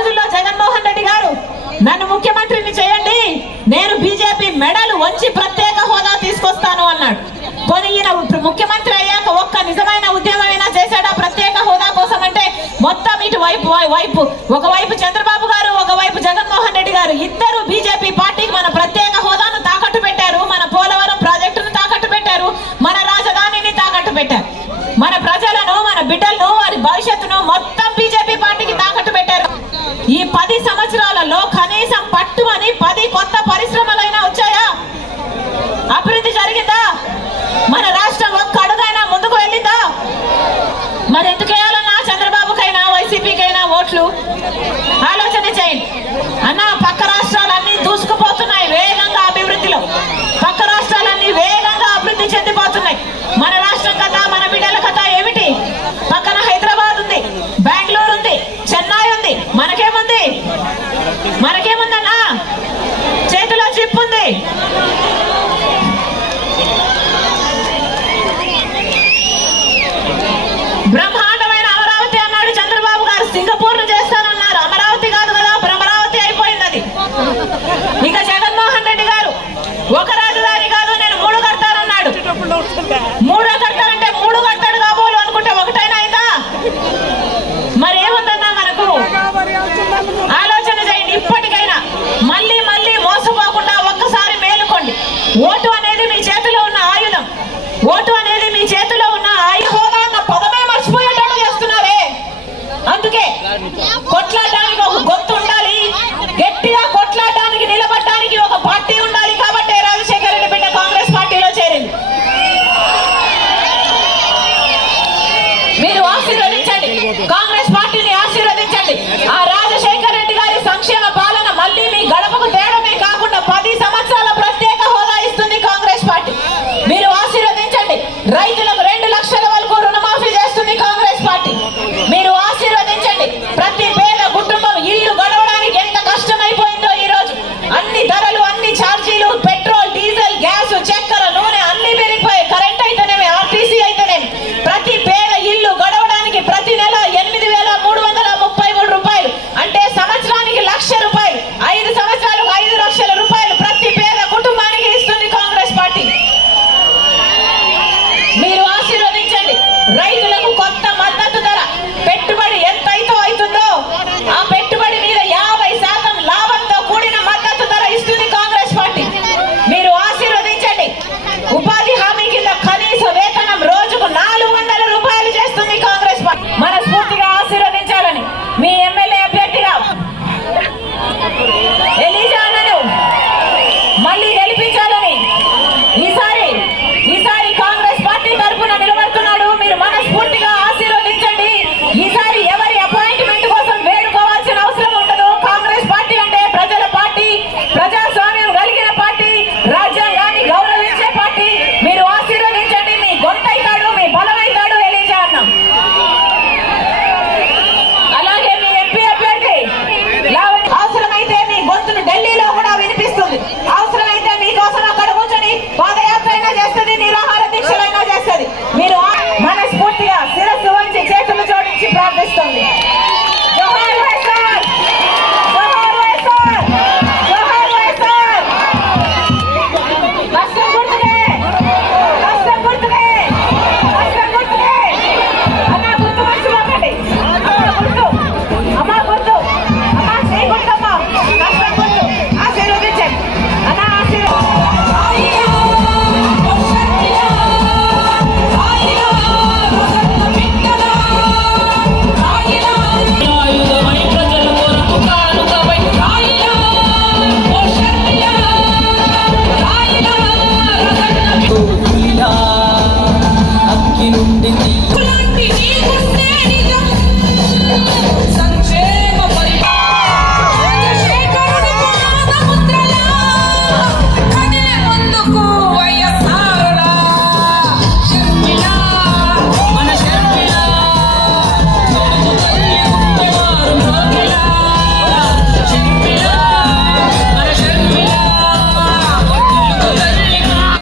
రోజుల్లో జగన్మోహన్ రెడ్డి గారు నన్ను ముఖ్యమంత్రిని చేయండి నేను బీజేపీ మెడలు వంచి ప్రత్యేక హోదా తీసుకొస్తాను అన్నాడు. కొని ఈయన ముఖ్యమంత్రి అయ్యాక ఒక్క నిజమైన ఉద్యమమైనా చేశాడా ప్రత్యేక హోదా కోసం అంటే మొత్తం ఇటు వైపు వైపు ఒకవైపు చంద్రబాబు గారు ఒకవైపు జగన్మోహన్ రెడ్డి గారు ఇద్దరు బీజేపీ పార్టీకి మన ప్రత్యేక హోదాను తాకట్టు పెట్టారు మన పోలవరం ప్రాజెక్టును తాకట్టు పెట్టారు మన రాజధానిని తాకట్టు పెట్టారు. మన ప్రజలను మన బిడ్డలను వారి భవిష్యత్తును మొత్తం బీజేపీ ఈ పది సంవత్సరాలలో కనీసం పట్టుమని పది కొత్త పరిశ్రమలైనా వచ్చాయా? అభివృద్ధి జరిగిందా? మన రాష్ట్రం ఒక్క అడుగైనా ముందుకు వెళ్ళిందా? మరి ఎందుకు వేయాలన్నా? చంద్రబాబుకైనా వైసీపీకైనా ఓట్లు? ఆలోచన చేయండి. అన్న పక్క మనకేముందన్నా